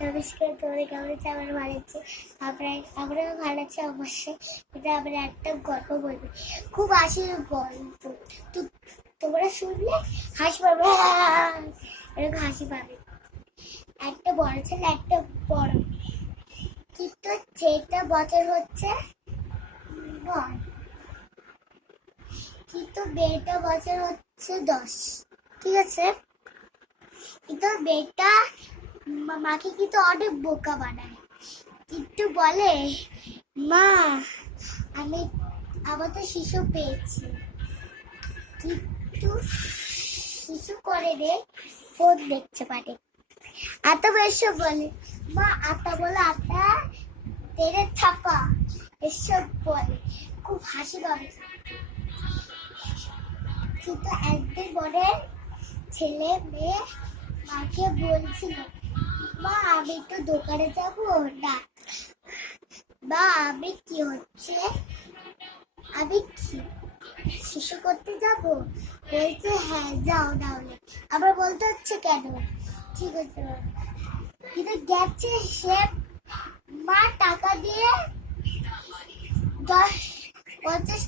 নমস্কার, তোমাদের কেমন আছে? আমার ভালো আছে। আমরাও ভালো আছি অবশ্যই। এটা আমরা একটা গল্প বলবো, খুব হাসির গল্প। তো তোমরা শুনলে হাসি পাবে, এরকম হাসি পাবে। একটা বড় ছেলে, একটা বড় মেয়ে। কিন্তু যেটা বছর হচ্ছে 9, কিন্তু মেয়েটা বছর হচ্ছে 10। ঠিক আছে? কিন্তু মেয়েটা মাকে কিন্তু অনেক বোকা বানায়। কিন্তু বলে, মা আমি আমার তো শিশু পেয়েছি। কিন্তু শিশু করে রে, ফোন দেখতে পারে। আতা বেশ বলে, মা আতা বলে আতা তেরে ছাপা, এসব বলে। খুব হাসি পাবে। কিন্তু একদিন বলে ছেলে মেয়ে মাকে বলছিল, মা আমি তো দোকানে যাবো না, মা আমি কি হচ্ছে, আমি কি শিশু করতে যাব? বলছে হ্যাঁ যাও, তাহলে আবার বলতে হচ্ছে কেন? ঠিক আছে, কিন্তু গেছে সে। মা টাকা দিয়ে 50